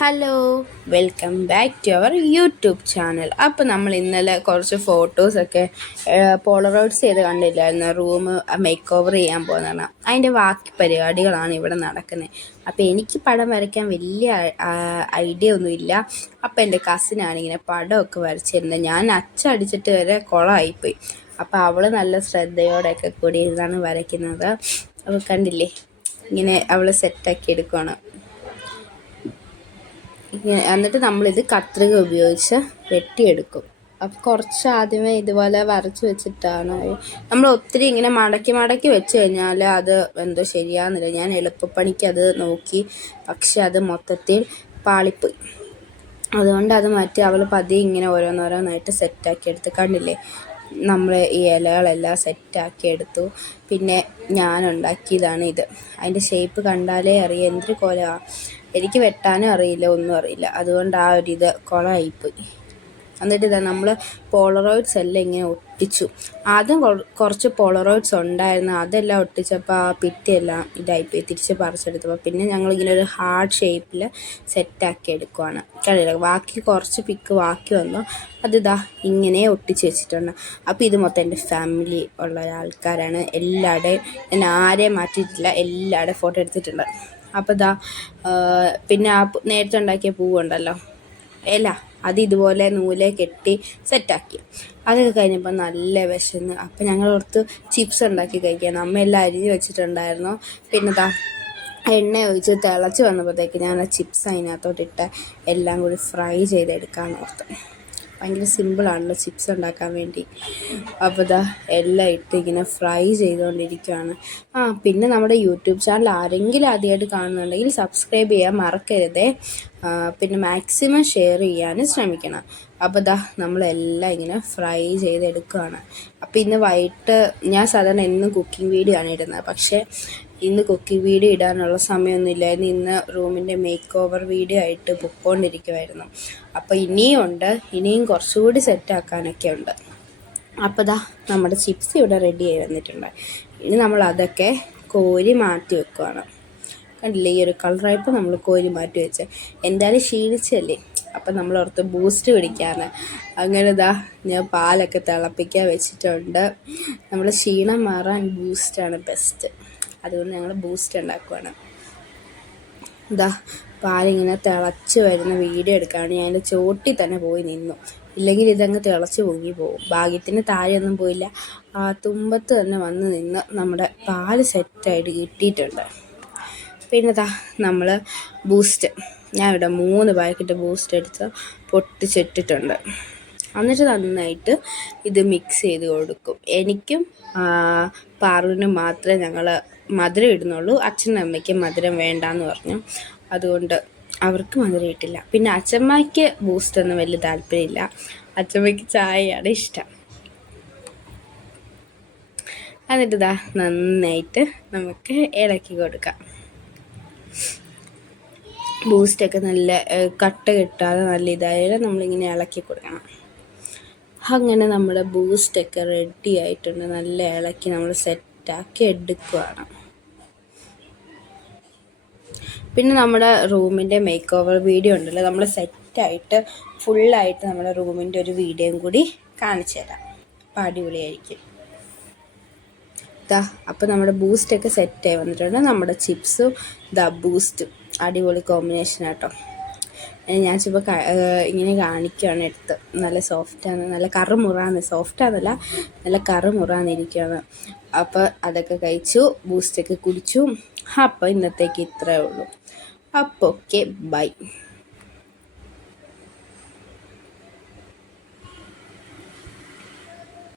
Hello welcome back to our YouTube channel. അപ്പോൾ നമ്മൾ ഇന്നലെ കുറച്ച് ഫോട്ടോസൊക്കെ പോളറോയിഡ്സ് ചെയ്ത് കണ്ടില്ലായിരുന്നു? റൂം മേക്ക് ഓവർ ചെയ്യാൻ പോകുന്നതാണ്. അതിന്റെ ബാക്കി പരിപാടികളാണ് ഇവിടെ നടക്കുന്നത് അപ്പോൾ എനിക്ക് പടം വരയ്ക്കാൻ വലിയ ഐഡിയ ഒന്നുമില്ല അപ്പോൾ എന്റെ കസിനാണ് ഇങ്ങനെ പടമൊക്കെ വരച്ചിരുന്നത് ഞാൻ അച്ചടിച്ചിട്ട് വരെ കുളമായിപ്പോയി അപ്പോൾ അവൾ നല്ല ശ്രദ്ധയോടെയൊക്കെ കൂടി ഇരുന്നാണ് വരയ്ക്കുന്നത്. അപ്പോൾ കണ്ടില്ലേ? ഇങ്ങനെ അവൾ സെറ്റാക്കി എടുക്കുകയാണ് ഇങ്ങനെ എന്നിട്ട് നമ്മളിത് കത്രിക ഉപയോഗിച്ച് വെട്ടിയെടുക്കും. അപ്പം കുറച്ച് ആദ്യമേ ഇതുപോലെ വരച്ച് വെച്ചിട്ടാണ്. നമ്മൾ ഒത്തിരി ഇങ്ങനെ മടക്കി മടക്കി വെച്ച് കഴിഞ്ഞാൽ അത് എന്തോ ശരിയാകുന്നില്ല ഞാൻ എളുപ്പപ്പണിക്ക് അത് നോക്കി പക്ഷെ അത് മൊത്തത്തിൽ പാളിപ്പോയി. അതുകൊണ്ട് അത് മാറ്റി അവൾ പതിയെ ഇങ്ങനെ ഓരോന്നോരോന്നായിട്ട് സെറ്റാക്കി എടുത്ത്. കണ്ടില്ലേ? നമ്മൾ ഈ ഇലകളെല്ലാം സെറ്റാക്കി എടുത്തു. പിന്നെ ഞാൻ ഉണ്ടാക്കിയതാണ് ഇത്. അതിന്റെ ഷേപ്പ് കണ്ടാലേ അറിയാം. എന്തൊരു കുല. എനിക്ക് വെട്ടാനും അറിയില്ല ഒന്നും അറിയില്ല. അതുകൊണ്ട് ആ ഒരിത് കുളമായിപ്പോയി എന്നിട്ട് ഇതാ നമ്മൾ പോളറോയിഡ്സ് എല്ലാം ഇങ്ങനെ ഒട്ടിച്ചു. ആദ്യം കുറച്ച് പോളറോയിഡ്സ് ഉണ്ടായിരുന്നു അതെല്ലാം ഒട്ടിച്ചപ്പോൾ ആ പിറ്റിയെല്ലാം ഇതായിപ്പോയി. തിരിച്ച് പറിച്ചെടുത്തപ്പോൾ പിന്നെ ഞങ്ങളിങ്ങനെ ഒരു ഹാർഡ് ഷേപ്പിൽ സെറ്റാക്കി എടുക്കുവാണ്. കഴിയില്ല ബാക്കി കുറച്ച് പിക്ക് ബാക്കി വന്നു. അത് അതിതാ ഇങ്ങനെ ഒട്ടിച്ച് വെച്ചിട്ടുണ്ട്. അപ്പോൾ ഇത് മൊത്തം എന്റെ ഫാമിലി ഉള്ള ഒരാൾക്കാരാണ്. എല്ലാവരുടെയും ഞാൻ ആരെയും മാറ്റിയിട്ടില്ല. എല്ലാവരുടെയും ഫോട്ടോ എടുത്തിട്ടുണ്ട്. അപ്പോൾ ഇതാ പിന്നെ ആ നേരത്തെ ഉണ്ടാക്കിയ പൂവുണ്ടല്ലോ. ഇല. അത് ഇതുപോലെ നൂലെ കെട്ടി സെറ്റാക്കി അതൊക്കെ കഴിഞ്ഞപ്പോൾ നല്ല വിശന്ന്. അപ്പം ഞങ്ങൾ ഓർത്ത് ചിപ്സ് ഉണ്ടാക്കി കഴിക്കാൻ അമ്മ എല്ലാം അരിഞ്ഞ് വെച്ചിട്ടുണ്ടായിരുന്നു. പിന്നെ താ എണ്ണ ഒഴിച്ച് തിളച്ച് വന്നപ്പോഴത്തേക്ക് ഞാൻ ആ ചിപ്സ് അതിനകത്തോട്ടിട്ട് എല്ലാം കൂടി ഫ്രൈ ചെയ്തെടുക്കാൻ ഓർത്ത്. ഭയങ്കര സിമ്പിളാണല്ലോ ചിപ്സ് ഉണ്ടാക്കാൻ വേണ്ടി. അപ്പോൾ ഇതാ എല്ലാം ഇട്ട് ഇങ്ങനെ ഫ്രൈ ചെയ്തുകൊണ്ടിരിക്കുകയാണ് ആ പിന്നെ നമ്മുടെ യൂട്യൂബ് ചാനൽ ആരെങ്കിലും ആദ്യമായിട്ട് കാണുന്നുണ്ടെങ്കിൽ സബ്സ്ക്രൈബ് ചെയ്യാൻ മറക്കരുതേ. പിന്നെ മാക്സിമം ഷെയർ ചെയ്യാനും ശ്രമിക്കണം. അപ്പോൾ ഇതാ നമ്മളെല്ലാം ഇങ്ങനെ ഫ്രൈ ചെയ്തെടുക്കുകയാണ് അപ്പോൾ ഇന്ന് വൈകിട്ട് ഞാൻ സാധാരണ എന്നും കുക്കിംഗ് വീഡിയോ ആണ് ഇടുന്നത്. പക്ഷേ ഇന്ന് കുക്കിംഗ് വീഡിയോ ഇടാനുള്ള സമയമൊന്നും ഇല്ലായിരുന്നു. ഇന്ന് റൂമിന്റെ മേക്ക് ഓവർ വീഡിയോ ആയിട്ട് പൊക്കോണ്ടിരിക്കുമായിരുന്നു അപ്പോൾ ഇനിയും ഉണ്ട്. ഇനിയും കുറച്ചുകൂടി സെറ്റാക്കാനൊക്കെ ഉണ്ട്. അപ്പോൾ ദാ നമ്മുടെ ചിപ്സ് ഇവിടെ റെഡി ആയി വന്നിട്ടുണ്ട്. ഇനി നമ്മൾ അതൊക്കെ കോരി മാറ്റി വെക്കുവാണ്. കണ്ടില്ലേ? ഈ ഒരു കളറായപ്പോൾ നമ്മൾ കോരി മാറ്റി വെച്ച്. എന്തായാലും ക്ഷീണിച്ചല്ലേ? അപ്പം നമ്മൾ ഓർത്ത് ബൂസ്റ്റ് പിടിക്കാന്ന്. അങ്ങനെ ഇതാ ഞാൻ പാലൊക്കെ തിളപ്പിക്കാൻ വെച്ചിട്ടുണ്ട്. നമ്മൾ ക്ഷീണം മാറാൻ ബൂസ്റ്റാണ് ബെസ്റ്റ് അതുകൊണ്ട് ഞങ്ങൾ ബൂസ്റ്റ് ഉണ്ടാക്കുവാണ്. ഇതാ പാലിങ്ങനെ തിളച്ച് വരുന്ന വീഡിയോ എടുക്കുകയാണ് ഞാൻ അതിന്റെ ചോട്ടിൽ തന്നെ പോയി നിന്നു. ഇല്ലെങ്കിൽ ഇതങ്ങ് തിളച്ച് പൊങ്ങി പോകും. ഭാഗ്യത്തിന് താഴെയൊന്നും പോയില്ല. ആ തുമ്പത്ത് തന്നെ വന്ന് നിന്ന് നമ്മുടെ പാൽ സെറ്റായിട്ട് കിട്ടിയിട്ടുണ്ട്. പിന്നെ നമ്മൾ ബൂസ്റ്റ് ഞാൻ ഇവിടെ മൂന്ന് പാക്കറ്റ് ബൂസ്റ്റ് എടുത്ത് പൊട്ടിച്ചിട്ടിട്ടുണ്ട്. എന്നിട്ട് നന്നായിട്ട് ഇത് മിക്സ് ചെയ്ത് കൊടുക്കും. എനിക്കും പാറുവിനും മാത്രമേ ഞങ്ങൾ മധുരം ഇടുന്നുള്ളൂ. അച്ഛനും അമ്മയ്ക്ക് മധുരം വേണ്ടാന്ന് പറഞ്ഞു. അതുകൊണ്ട് അവർക്ക് മധുരം ഇട്ടില്ല. പിന്നെ അച്ഛമ്മയ്ക്ക് ബൂസ്റ്റൊന്നും വലിയ താല്പര്യമില്ല. അച്ഛമ്മയ്ക്ക് ചായയാണ് ഇഷ്ടം. എന്നിട്ട് ഇതാ നന്നായിട്ട് നമുക്ക് ഇളക്കി കൊടുക്കാം. ബൂസ്റ്റൊക്കെ നല്ല കട്ട കിട്ടാതെ നല്ല ഇതായാലും നമ്മളിങ്ങനെ ഇളക്കി കൊടുക്കണം. അങ്ങനെ നമ്മുടെ ബൂസ്റ്റൊക്കെ റെഡി ആയിട്ടുണ്ട്. നല്ല ഇളക്കി നമ്മൾ സെറ്റാക്കി എടുക്കുകയാണ് പിന്നെ നമ്മുടെ റൂമിന്റെ മേക്ക് ഓവർ വീഡിയോ ഉണ്ടല്ലോ. നമ്മൾ സെറ്റായിട്ട് ഫുള്ളായിട്ട് നമ്മുടെ റൂമിന്റെ ഒരു വീഡിയോയും കൂടി കാണിച്ചു തരാം അപ്പോൾ അടിപൊളിയായിരിക്കും. ദാ അപ്പോൾ നമ്മുടെ ബൂസ്റ്റൊക്കെ സെറ്റായി വന്നിട്ടുണ്ട്. നമ്മുടെ ചിപ്സും ദ ബൂസ്റ്റ് അടിപൊളി കോമ്പിനേഷൻ ആട്ടോ. ഞാൻ ചിലപ്പോൾ ഇങ്ങനെ കാണിക്കുകയാണ് എടുത്ത്. നല്ല സോഫ്റ്റാണ് നല്ല കറുമുറാന്ന്. സോഫ്റ്റാന്നല്ല നല്ല കറുമുറാന്നിരിക്കുകയാണ് അപ്പോൾ അതൊക്കെ കഴിച്ചു. ബൂസ്റ്റൊക്കെ കുടിച്ചു. അപ്പോൾ ഇന്നത്തേക്ക് ഇത്രയേ ഉള്ളൂ. അപ്പോൾ ഓക്കെ ബൈ